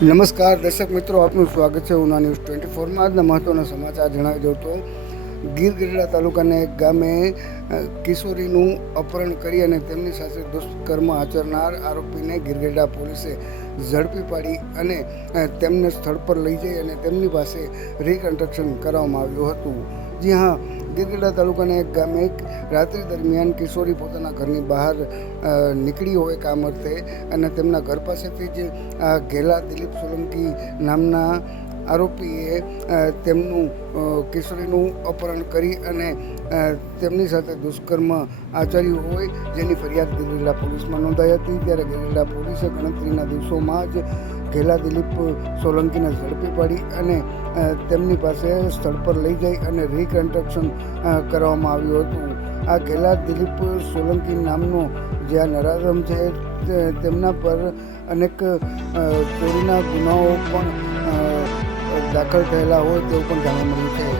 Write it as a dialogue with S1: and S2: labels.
S1: નમસ્કાર, દર્શક મિત્રો, આપનું સ્વાગત છે ઉના ન્યૂઝ ટ્વેન્ટી ફોરમાં. આજના મહત્ત્વના સમાચાર જણાવી દઉં તો ગીર ગઢડા તાલુકાના એક ગામે કિશોરીનું અપહરણ કરી અને તેમની સાથે દુષ્કર્મ આચરનાર આરોપીને ગીરગઢડા પોલીસે ઝડપી પાડી અને તેમને સ્થળ પર લઈ જઈ અને તેમની પાસે રિકન્સ્ટ્રક્શન કરવામાં આવ્યું હતું. જી હા ગીરગઢડા તાલુકાના એક ગામે એક રાત્રિ દરમિયાન કિશોરી પોતાના ઘરની બહાર નીકળી હોય કામ અર્થે અને તેમના ઘર પાસેથી જ ઘેલા દિલીપ સોલંકી નામના આરોપીએ તેમનું કિશોરીનું અપહરણ કરી અને તેમની સાથે દુષ્કર્મ આચર્યું હોય, જેની ફરિયાદ ગિરિલ્લા પોલીસમાં નોંધાઈ હતી. ત્યારે ગેલીલા પોલીસે ગણતરીના દિવસોમાં જ ઘેલા દિલીપ સોલંકીને ઝડપી પાડી અને તેમની પાસે સ્થળ પર લઈ જઈ અને રિકન્સ્ટ્રક્શન કરવામાં આવ્યું હતું. આ ઘેલા દિલીપ સોલંકી નામનો જે આ નરાધમ છે તેમના પર અનેક ચોરીના ગુનાઓ પણ દાખલ થયેલા હોય તેવું પણ જાણવા મળ્યું છે.